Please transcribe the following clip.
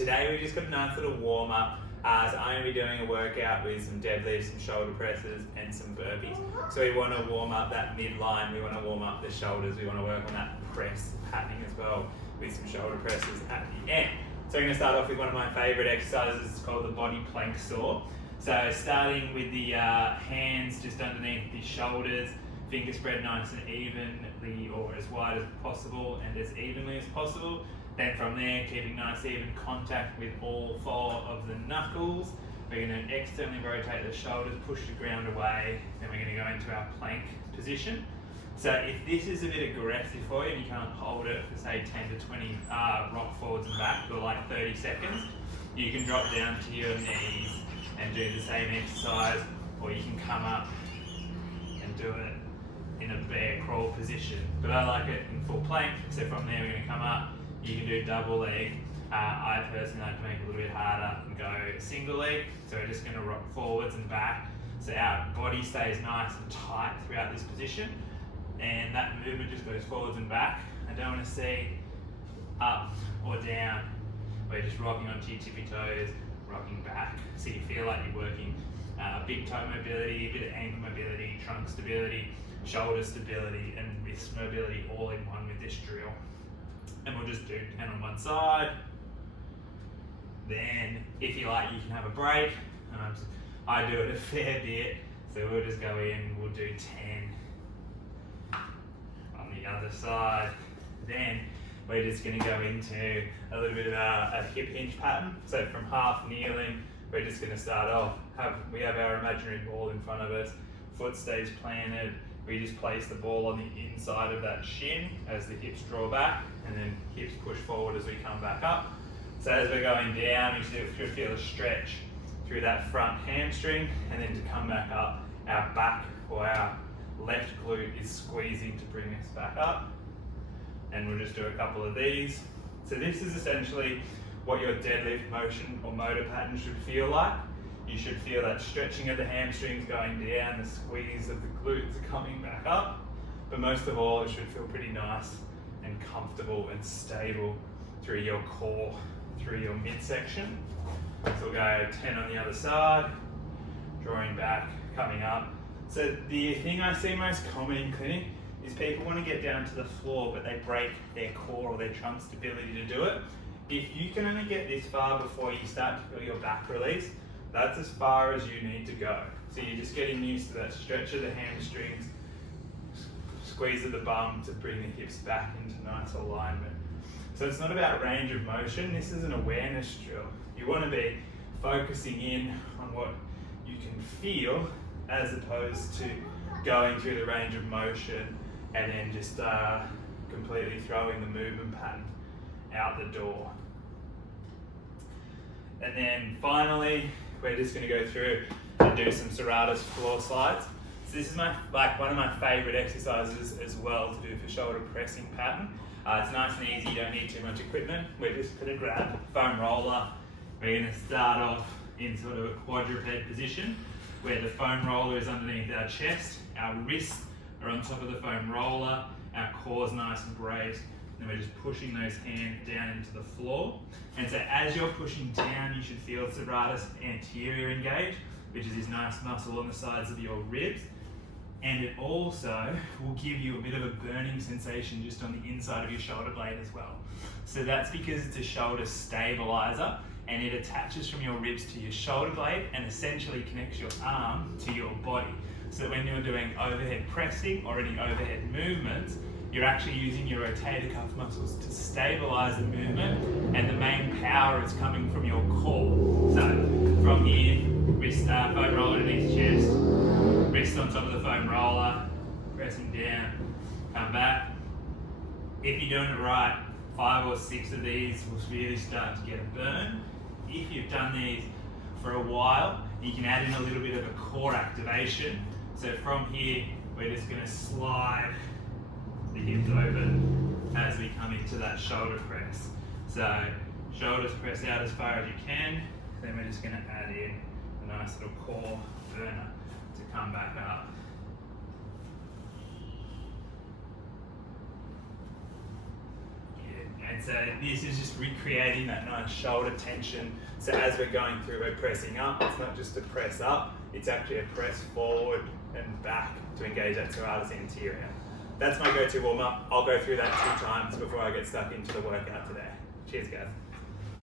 today we just got a nice little warm up. So I'm going to be doing a workout with some deadlifts, some shoulder presses and some burpees. So we want to warm up that midline, we want to warm up the shoulders, we want to work on that press patterning as well with some shoulder presses at the end. So I'm going to start off with one of my favourite exercises. It's called the body plank saw. So starting with the hands just underneath the shoulders, fingers spread nice and evenly or as wide as possible and as evenly as possible. Then from there, keeping nice even contact with all 4 of the knuckles. We're going to externally rotate the shoulders, push the ground away, then we're going to go into our plank position. So if this is a bit aggressive for you and you can't hold it for say 10 to 20 rock forwards and back for like 30 seconds, you can drop down to your knees and do the same exercise, or you can come up and do it in a bear crawl position. But I like it in full plank, so from there we're going to come up. You can do double leg. I personally like to make it a little bit harder and go single leg. So we're just going to rock forwards and back. So our body stays nice and tight throughout this position. And that movement just goes forwards and back. I don't want to see up or down. We're just rocking onto your tippy toes, rocking back. So you feel like you're working big toe mobility, a bit of ankle mobility, trunk stability, shoulder stability, and wrist mobility all in one with this drill. And we'll just do 10 on one side. Then, if you like, you can have a break. I do it a fair bit, so we'll just go in, we'll do 10 on the other side. Then, we're just going to go into a little bit of a hip hinge pattern. So from half kneeling, we're just going to start off. We have our imaginary ball in front of us, foot stays planted. We just place the ball on the inside of that shin as the hips draw back, and then hips push forward as we come back up. So as we're going down, you should feel a stretch through that front hamstring, and then to come back up, our back or our left glute is squeezing to bring us back up. And we'll just do a couple of these. So this is essentially what your deadlift motion or motor pattern should feel like. You should feel that stretching of the hamstrings going down, the squeeze of the glutes coming back up. But most of all, it should feel pretty nice and comfortable and stable through your core, through your midsection. So we'll go 10 on the other side, drawing back, coming up. So the thing I see most common in clinic is people want to get down to the floor, but they break their core or their trunk stability to do it. If you can only get this far before you start to feel your back release, that's as far as you need to go. So you're just getting used to that stretch of the hamstrings, squeeze of the bum to bring the hips back into nice alignment. So it's not about range of motion, this is an awareness drill. You want to be focusing in on what you can feel as opposed to going through the range of motion and then just completely throwing the movement pattern out the door. And then finally, we're just going to go through and do some serratus floor slides. So this is one of my favourite exercises as well to do for shoulder pressing pattern. It's nice and easy, you don't need too much equipment. We're just going to grab foam roller. We're going to start off in sort of a quadruped position where the foam roller is underneath our chest, our wrists are on top of the foam roller, our core's nice and braced, and we're just pushing those hands down into the floor. And so as you're pushing down, you should feel serratus anterior engage, which is this nice muscle on the sides of your ribs. And it also will give you a bit of a burning sensation just on the inside of your shoulder blade as well. So that's because it's a shoulder stabilizer, and it attaches from your ribs to your shoulder blade and essentially connects your arm to your body. So that when you're doing overhead pressing or any overhead movements, you're actually using your rotator cuff muscles to stabilize the movement, and the main power is coming from your core. So from here, wrist foam roller underneath chest, wrist on top of the foam roller, pressing down, come back. If you're doing it right, 5 or 6 of these will really start to get a burn. If you've done these for a while, you can add in a little bit of a core activation. So from here, we're just going to slide the hips open as we come into that shoulder press. So shoulders press out as far as you can, then we're just going to add in a nice little core burner to come back up. Yeah, And so this is just recreating that nice shoulder tension. So as we're going through, we're pressing up. It's not just a press up, it's actually a press forward and back to engage that serratus anterior. That's my go-to warm-up. I'll go through that 2 times before I get stuck into the workout today. Cheers, guys.